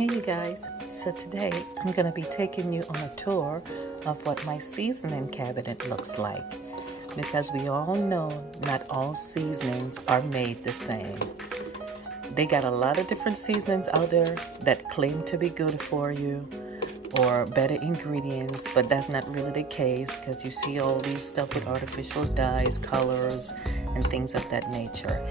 Hey you guys, so today I'm going to be taking you on a tour of what my seasoning cabinet looks like, because we all know not all seasonings are made the same. They got a lot of different seasonings out there that claim to be good for you or better ingredients, but that's not really the case, because you see all these stuff with artificial dyes, colors, and things of that nature.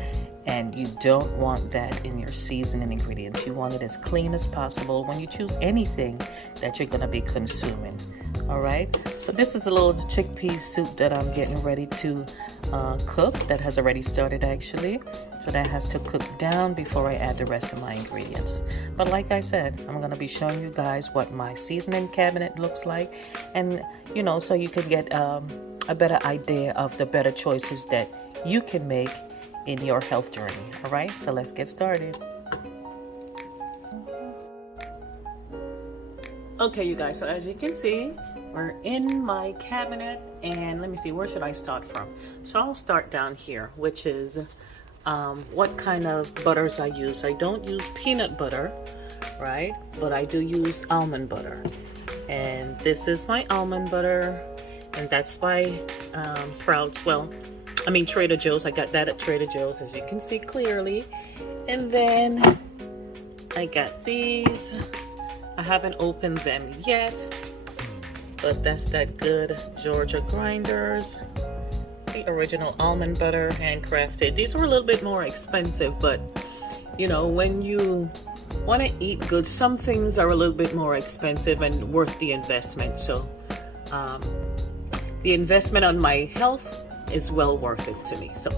And you don't want that in your seasoning ingredients. You want it as clean as possible when you choose anything that you're going to be consuming. All right, so this is a little chickpea soup that I'm getting ready to cook. That has already started actually, so that has to cook down before I add the rest of my ingredients. But like I said, I'm going to be showing you guys what my seasoning cabinet looks like, and you know, so you can get a better idea of the better choices that you can make in your health journey. All right, so let's get started. Okay, you guys, so as you can see, we're in my cabinet, and let me see, where should I start from? So I'll start down here, which is what kind of butters I use. I don't use peanut butter, right? But I do use almond butter. And this is my almond butter, and that's by Sprouts. Well, I mean Trader Joe's. I got that at Trader Joe's, as you can see clearly. And then I got these. I haven't opened them yet, but that's that good Georgia Grinders. The original almond butter, handcrafted. These are a little bit more expensive, but you know, when you want to eat good, some things are a little bit more expensive and worth the investment. So the investment on my health is well worth it to me. So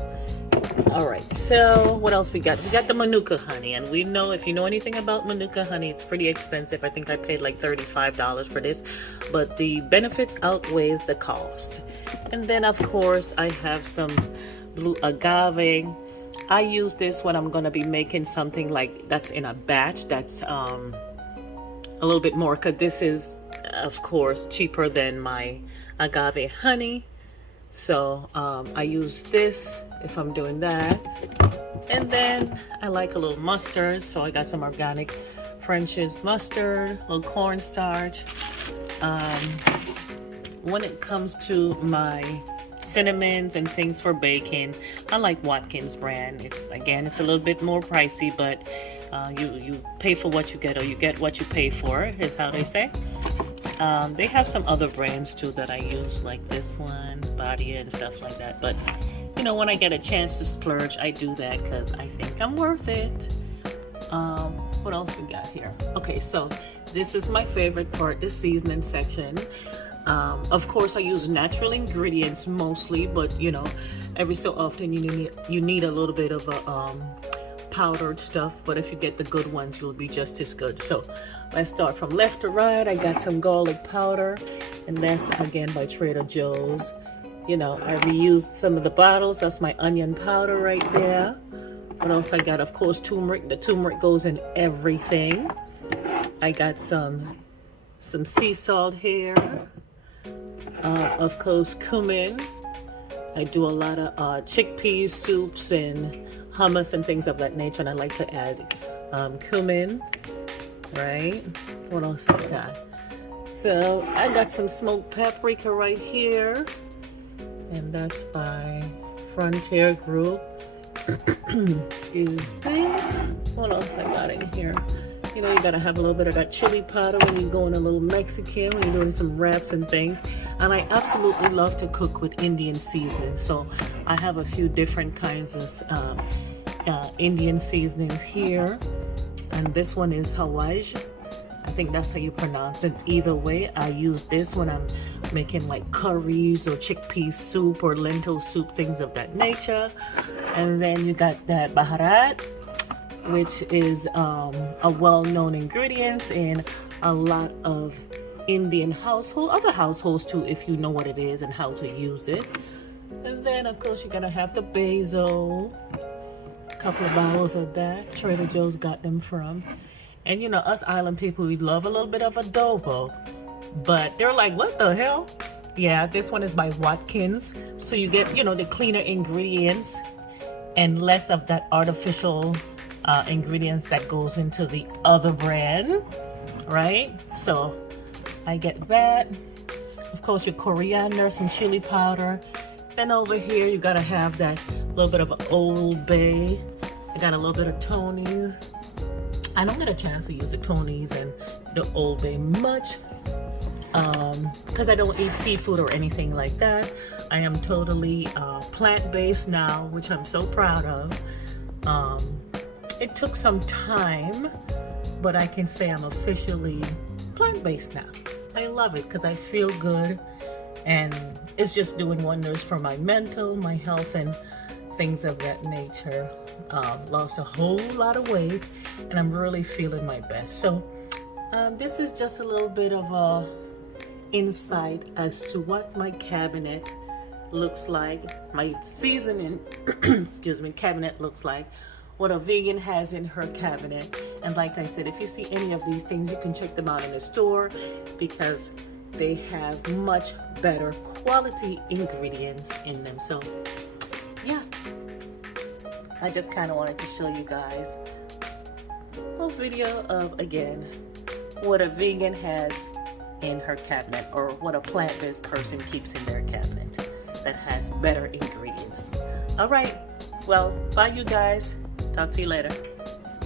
all right, so what else we got? We got the Manuka honey, and we know, if you know anything about Manuka honey, it's pretty expensive. I think I paid like $35 for this, but the benefits outweighs the cost. And then of course I have some blue agave. I use this when I'm going to be making something like that's in a batch, that's a little bit more, because this is of course cheaper than my agave honey. So I use this if I'm doing that. And then I like a little mustard, so I got some organic French's mustard, a little cornstarch. When it comes to my cinnamons and things for baking, I like Watkins brand. It's a little bit more pricey, but you pay for what you get, or you get what you pay for, is how they say. They have some other brands too that I use, like this one, Badia and stuff like that. But you know, when I get a chance to splurge, I do that because I think I'm worth it. What else we got here? Okay, so this is my favorite part, the seasoning section. Of course I use natural ingredients mostly, but you know, every so often you need a little bit of a powdered stuff, but if you get the good ones, you'll be just as good. So let's start from left to right. I got some garlic powder, and that's again by Trader Joe's. You know, I reused some of the bottles. That's my onion powder right there. What else I got? Of course, turmeric. The turmeric goes in everything. I got some sea salt here. Of course, cumin. I do a lot of chickpea soups and hummus and things of that nature, and I like to add cumin, right? What else I got? So I got some smoked paprika right here, and that's by Frontier Group. Excuse me. What else I got in here? You know, you gotta have a little bit of that chili powder when you're going a little Mexican, when you're doing some wraps and things. And I absolutely love to cook with Indian seasoning, so I have a few different kinds of Indian seasonings here. And this one is Hawaj. I think that's how you pronounce it. Either way, I use this when I'm making like curries or chickpea soup or lentil soup, things of that nature. And then you got that Baharat, which is a well-known ingredient in a lot of Indian household, other households too, if you know what it is and how to use it. And then of course you gotta have the basil, a couple of bottles of that. Trader Joe's got them from. And you know, us island people, we love a little bit of adobo, but they're like, what the hell? Yeah, this one is by Watkins, so you get, you know, the cleaner ingredients and less of that artificial ingredients that goes into the other brand, right? So I get that. Of course, your coriander, some chili powder. Then over here, you gotta have that little bit of Old Bay. I got a little bit of Tony's. I don't get a chance to use the Tony's and the Old Bay much because I don't eat seafood or anything like that. I am totally plant-based now, which I'm so proud of. It took some time, but I can say I'm officially plant-based now. I love it because I feel good, and it's just doing wonders for my mental, my health, and things of that nature. Lost a whole lot of weight, and I'm really feeling my best. So this is just a little bit of a insight as to what my cabinet looks like, my seasoning excuse me, cabinet looks like, what a vegan has in her cabinet. And like I said, if you see any of these things, you can check them out in the store because they have much better quality ingredients in them. So yeah, I just kind of wanted to show you guys a little video of, again, what a vegan has in her cabinet, or what a plant-based person keeps in their cabinet that has better ingredients. All right, well, bye you guys. Talk to you later.